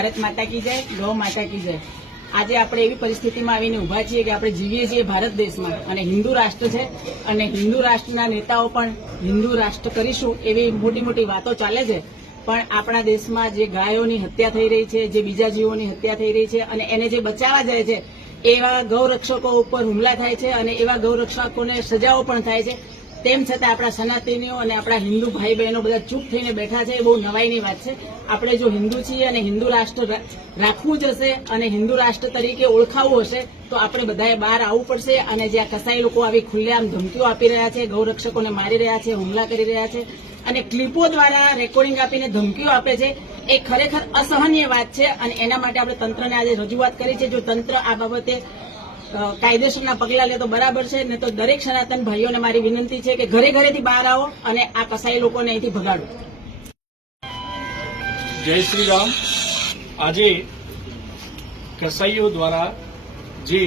ભારત માતા કી જય, ગૌ માતા કી જય। આજે આપણે એવી પરિસ્થિતિમાં આવીને ઉભા છીએ કે આપણે જીવીએ છીએ ભારત દેશમાં અને હિન્દુ રાષ્ટ્ર છે અને હિન્દુ રાષ્ટ્રના નેતાઓ પણ હિન્દુ રાષ્ટ્ર કરીશું એવી મોટી મોટી વાતો ચાલે છે, પણ આપણા દેશમાં જે ગાયોની હત્યા થઈ રહી છે, જે બીજા જીવોની હત્યા થઈ રહી છે અને એને જે બચાવવા જાય છે એવા ગૌરક્ષકો ઉપર હુમલા થાય છે અને એવા ગૌરક્ષકોને સજાઓ પણ થાય છે। તેમ છતાં આપણા સનાતનીઓ અને આપણા હિન્દુ ભાઈ બહેનો બધા ચૂપ થઈને બેઠા છે, એ બહુ નવાઈની વાત છે। આપણે જો હિન્દુ છીએ અને હિન્દુ રાષ્ટ્ર રાખવું જ હશે અને હિન્દુ રાષ્ટ્ર તરીકે ઓળખાવવું હશે તો આપણે બધાએ બહાર આવવું પડશે। અને જે આ કસાઈ લોકો આવી ખુલ્લેઆમ ધમકીઓ આપી રહ્યા છે, ગૌરક્ષકોને મારી રહ્યા છે, હુમલા કરી રહ્યા છે અને ક્લિપો દ્વારા રેકોર્ડિંગ આપીને ધમકીઓ આપે છે, એ ખરેખર અસહનીય વાત છે અને એના માટે આપણે તંત્રને આજે રજૂઆત કરી છે। જો તંત્ર આ બાબતે કાયદેસરના પગલા લે તો બરાબર છે, ને તો દરેક સનાતન ભાઈઓને મારી વિનંતી છે કે ઘરે ઘરેથી બહાર આવો અને આ કસાઈ લોકોને અહીંથી ભગાડો। જય શ્રી રામ। આજે કસાઈઓ દ્વારા જે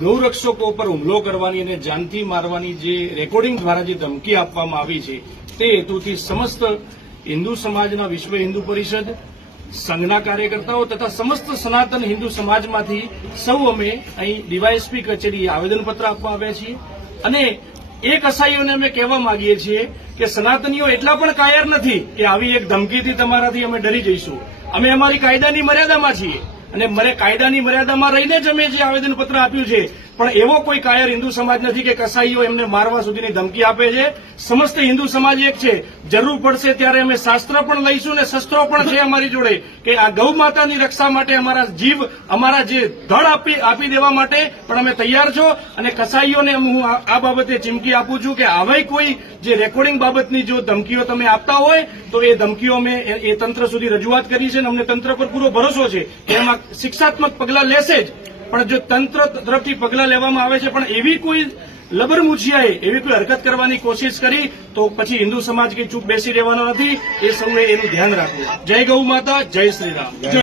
ગૌરક્ષકો પર હુમલો કરવાની અને જાનથી મારવાની જે રેકોર્ડિંગ દ્વારા જે ધમકી આપવામાં આવી છે તે હેતુથી સમસ્ત હિન્દુ સમાજના વિશ્વ હિન્દુ પરિષદ, સંઘના કાર્યકર્તાઓ તથા સમસ્ત સનાતન હિન્દુ સમાજમાંથી સૌ અમે અહીં ડીવાયએસપી કચેરીએ આવેદનપત્ર આપવા આવ્યા છીએ અને એ કસાઈઓને અમે કહેવા માંગીએ છીએ કે સનાતનીઓ એટલા પણ કાયર નથી કે આવી એક ધમકીથી તમારાથી અમે ડરી જઈશું। અમે અમારી કાયદાની મર્યાદામાં છીએ અને કાયદાની મર્યાદામાં રહીને જ અમે જે આવેદનપત્ર આપ્યું છે, પણ એવો કોઈ કાયર હિન્દુ સમાજ નથી કે કસાઈઓ એમને મારવા સુધીની ધમકી આપે છે। સમસ્ત હિન્દુ સમાજ એક છે, જરૂર પડશે ત્યારે અમે શાસ્ત્ર પણ લઈશું ને શસ્ત્રો પણ છે અમારી જોડે કે આ ગૌ માતાની રક્ષા માટે અમારા જીવ, અમારા જે ધડ આપી દેવા માટે પણ અમે તૈયાર છો। અને કસાઈઓને હું આ બાબતે ચીમકી આપું છું કે હવે કોઈ જે રેકોર્ડિંગ બાબતની જો ધમકીઓ તમે આપતા હોય તો એ ધમકીઓ અમે એ તંત્ર સુધી રજૂઆત કરી છે અને અમને તંત્ર પર પૂરો ભરોસો છે કે એમાં શિક્ષાત્મક પગલાં લેશે જ, પણ જો તંત્ર તરફથી પગલાં લેવામાં આવે છે પણ એવી કોઈ લબરમુછિયાએ એવી કોઈ હરકત કરવાની કોશિશ કરી તો પછી હિન્દુ સમાજ કે ચૂપ બેસી રહેવાનો નથી। એ સૌએ એનું ધ્યાન રાખવું। જય ગૌ માતા, જય શ્રી રામ।